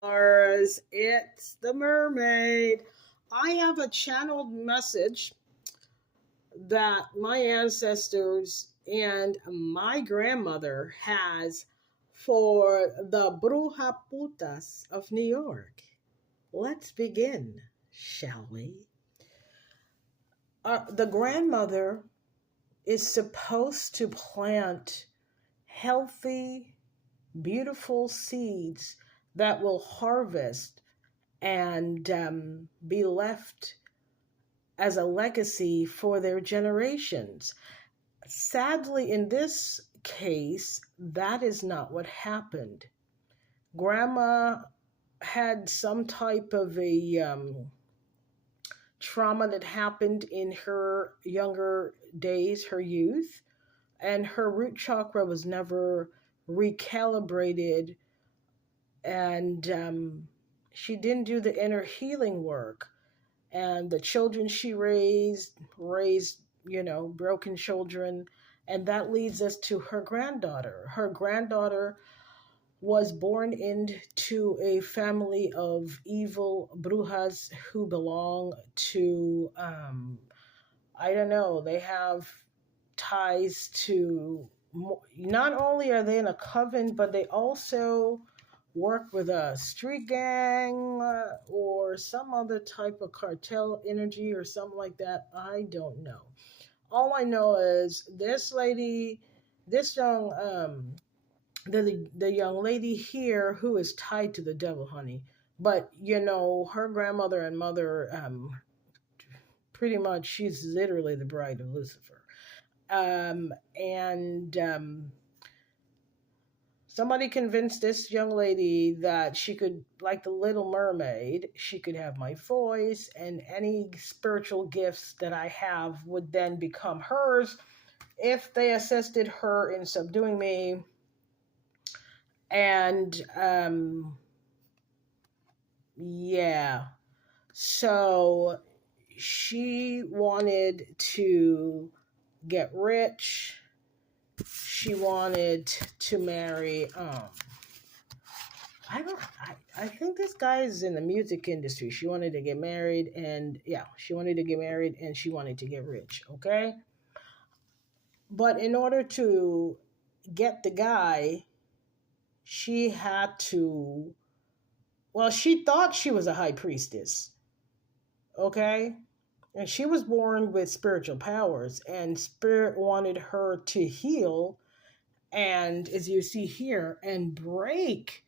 Stars, it's the mermaid. I have a channeled message that my ancestors and my grandmother has for the Bruja Putas of New York. Let's begin, shall we? The grandmother is supposed to plant healthy, beautiful seeds that will harvest and be left as a legacy for their generations. Sadly, in this case, that is not what happened. Grandma had some type of a trauma that happened in her younger days, her youth, and her root chakra was never recalibrated, and she didn't do the inner healing work. And the children she raised, broken children. And that leads us to her granddaughter. Her granddaughter was born into a family of evil brujas who belong to, I don't know, they have ties to, not only are they in a coven, but they also work with a street gang or some other type of cartel energy or something like that. I don't know. All I know is this lady, this young, the young lady here who is tied to the devil, honey. But her grandmother and mother, pretty much, she's literally the bride of Lucifer. And Somebody convinced this young lady that she could, like the Little Mermaid, she could have my voice, and any spiritual gifts that I have would then become hers if they assisted her in subduing me. And yeah, so she wanted to get rich. She wanted to marry I think this guy is in the music industry. She wanted to get married, and yeah, she wanted to get married and she wanted to get rich, okay? But in order to get the guy, she had to, well, she thought she was a high priestess, okay? And she was born with spiritual powers, and spirit wanted her to heal, and as you see here, and break.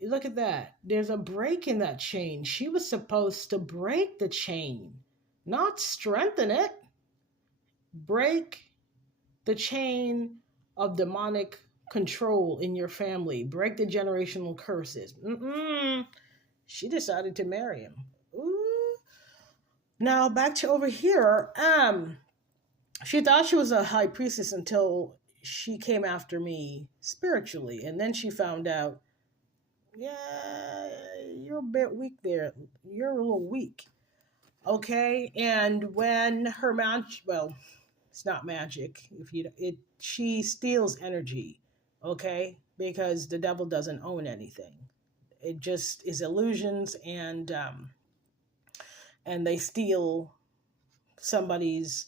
Look at that. There's a break in that chain. She was supposed to break the chain, not strengthen it. Break the chain of demonic control in your family. Break the generational curses. She decided to marry him. Ooh. Now back to over here. She thought she was a high priestess until she came after me spiritually, and then she found out, yeah, you're a bit weak there. You're a little weak. Okay. And when her well, it's not magic. If you, it, she steals energy. Okay. Because the devil doesn't own anything. It just is illusions, and they steal somebody's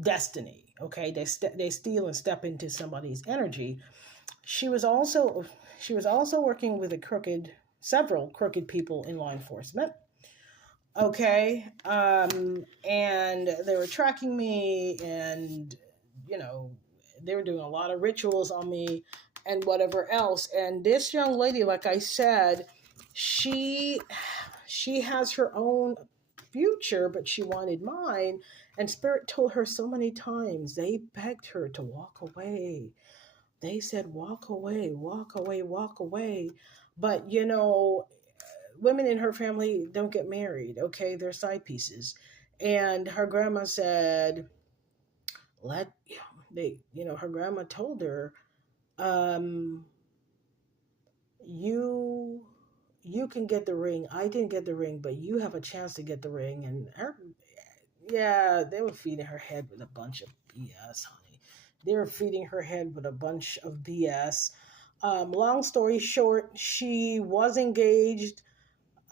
destiny. Okay. They steal and step into somebody's energy. She was also working with several crooked people in law enforcement. Okay, and they were tracking me, and they were doing a lot of rituals on me, and whatever else. And this young lady, like I said, she has her own future, but she wanted mine. And Spirit told her so many times. They begged her to walk away. They said, walk away, walk away, walk away. But, women in her family don't get married, okay? They're side pieces. And her grandma said, her grandma told her, um, you can get the ring. I didn't get the ring, but you have a chance to get the ring. And yeah, they were feeding her head with a bunch of BS, honey. They were feeding her head with a bunch of BS. Long story short, she was engaged.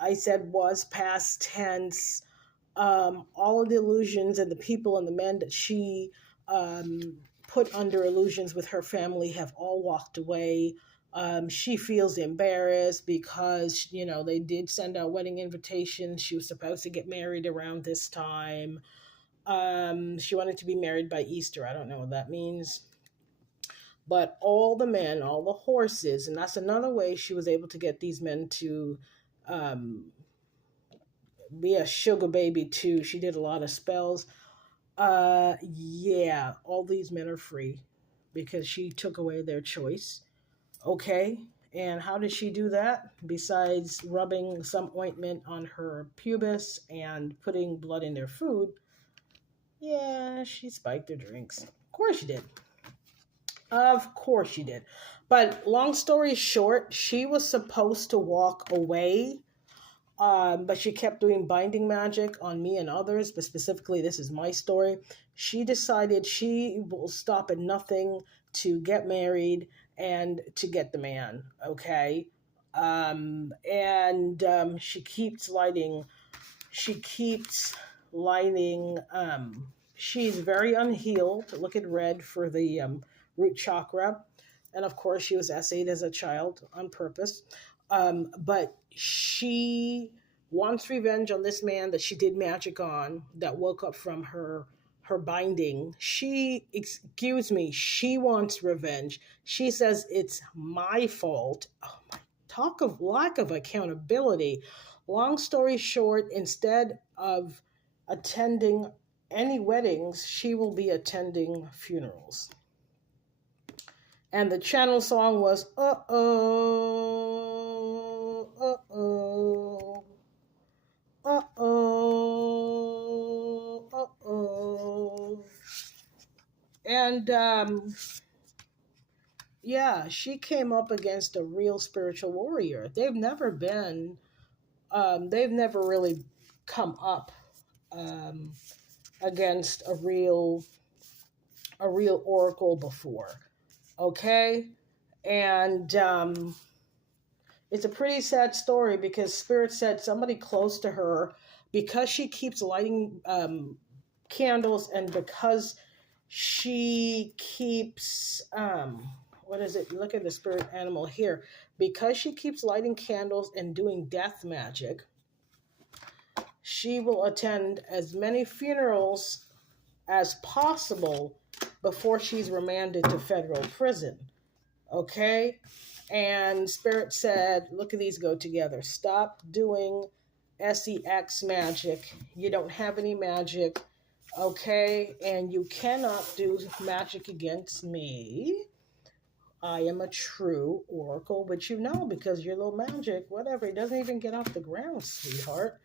I said was past tense. All of the illusions and the people and the men that she put under illusions with her family have all walked away. She feels embarrassed because, they did send out wedding invitations. She was supposed to get married around this time. She wanted to be married by Easter. I don't know what that means. But all the men, all the horses, and that's another way she was able to get these men to um, be a sugar baby too. She did a lot of spells. Yeah, all these men are free because she took away their choice. Okay. And how did she do that? Besides rubbing some ointment on her pubis and putting blood in their food, yeah, she spiked their drinks. Of course she did. Of course she did. But long story short, she was supposed to walk away, but she kept doing binding magic on me and others. But specifically, this is my story. She decided she will stop at nothing to get married and to get the man. Okay. And she keeps lighting. She's very unhealed. Look at red for the root chakra. And of course, she was essayed as a child on purpose. But she wants revenge on this man that she did magic on that woke up from her binding. Excuse me, she wants revenge. She says it's my fault. Oh my, talk of lack of accountability. Long story short, instead of attending any weddings, she will be attending funerals. And the channel song was oh, uh-oh, uh-oh, uh-oh. And yeah, she came up against a real spiritual warrior. They've never really come up um, against a real oracle before. Okay? And it's a pretty sad story because Spirit said somebody close to her, because she keeps lighting candles and because she keeps, what is it? Look at the spirit animal here. Because she keeps lighting candles and doing death magic, she will attend as many funerals as possible before she's remanded to federal prison. Okay? And Spirit said, look at these go together. Stop doing sex magic. You don't have any magic. Okay? And you cannot do magic against me. I am a true oracle, but because your little magic, whatever, it doesn't even get off the ground, sweetheart.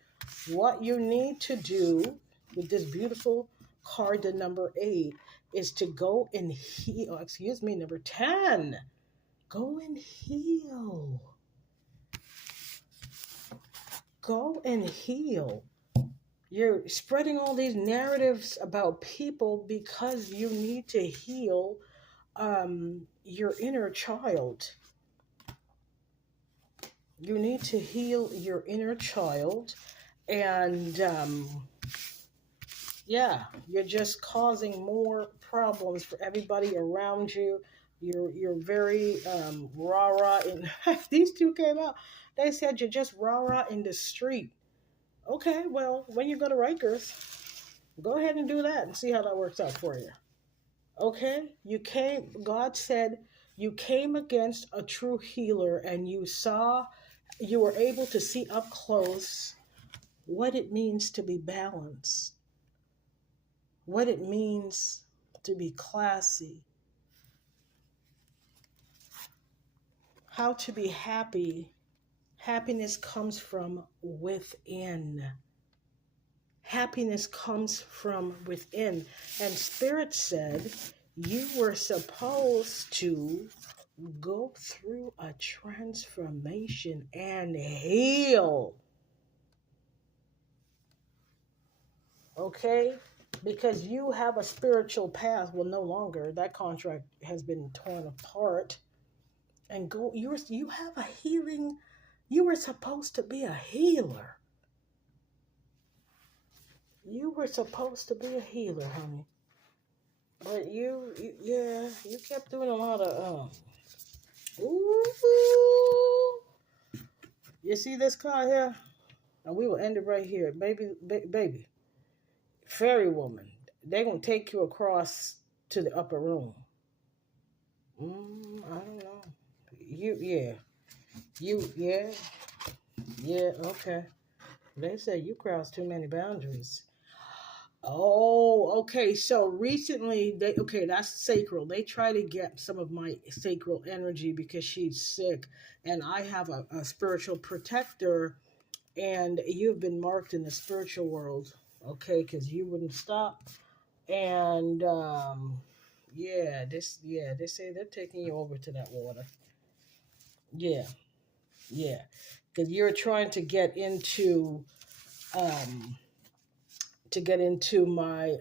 What you need to do with this beautiful card, the number 8, is to go and heal. Excuse me, number 10. Go and heal. Go and heal. You're spreading all these narratives about people because you need to heal your inner child. You need to heal your inner child. And yeah, you're just causing more problems for everybody around you. You're very rah-rah. These two came out. They said you're just rah-rah in the street. Okay, well, when you go to Rikers, go ahead and do that and see how that works out for you. Okay? God said you came against a true healer and you were able to see up close what it means to be balanced, what it means to be classy, how to be happy. Happiness comes from within. Happiness comes from within. And Spirit said you were supposed to go through a transformation and heal. Okay? Because you have a spiritual path. Well, no longer. That contract has been torn apart. and go. You have a healing. You were supposed to be a healer. You were supposed to be a healer, honey. But yeah, you kept doing a lot of Ooh, you see this card here, and we will end it right here, baby, baby. Fairy woman, they gonna take you across to the upper room. I don't know. Yeah, yeah, yeah. Okay. They say you crossed too many boundaries. Oh, okay. So recently, that's sacral. They try to get some of my sacral energy because she's sick, and I have a spiritual protector, and you've been marked in the spiritual world, okay? Because you wouldn't stop, and yeah, they say they're taking you over to that water. Yeah, yeah, because you're trying um to get into my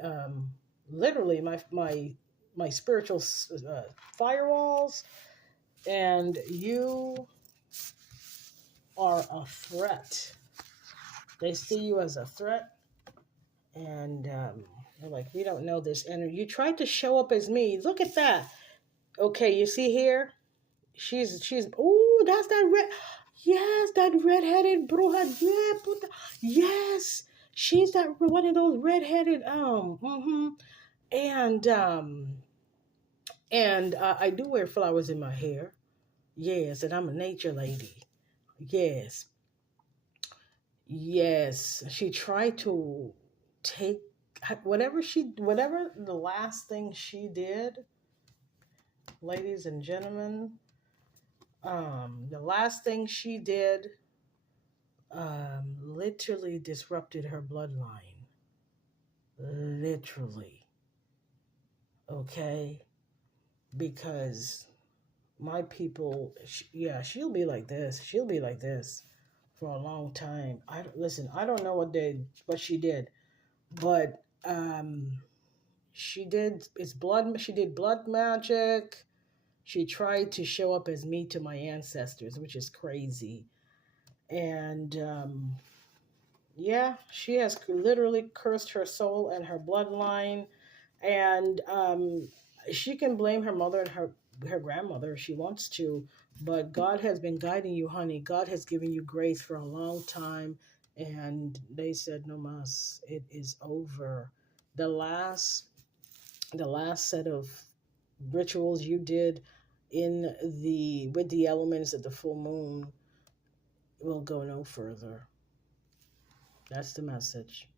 literally my spiritual firewalls, and you are a threat. They see you as a threat, and they're like, we don't know this energy. You tried to show up as me. Look at that. Okay, you see here, she's oh, that's that red. Yes, that redheaded bruja. Yeah, puta. Yes, she's that one of those redheaded. And I do wear flowers in my hair. Yes, and I'm a nature lady. Yes, yes. She tried to take whatever the last thing she did, ladies and gentlemen. The last thing she did, literally disrupted her bloodline. Literally, okay, because my people, yeah, she'll be like this. She'll be like this for a long time. I don't, listen. I don't know what she did, but she did. It's blood. She did blood magic. She tried to show up as me to my ancestors, which is crazy. And yeah, she has literally cursed her soul and her bloodline, and she can blame her mother and her grandmother if she wants to, but God has been guiding you, honey. God has given you grace for a long time, and they said no mas, it is over. The last the last set of rituals you did in the with the elements of the full moon will go no further. That's the message.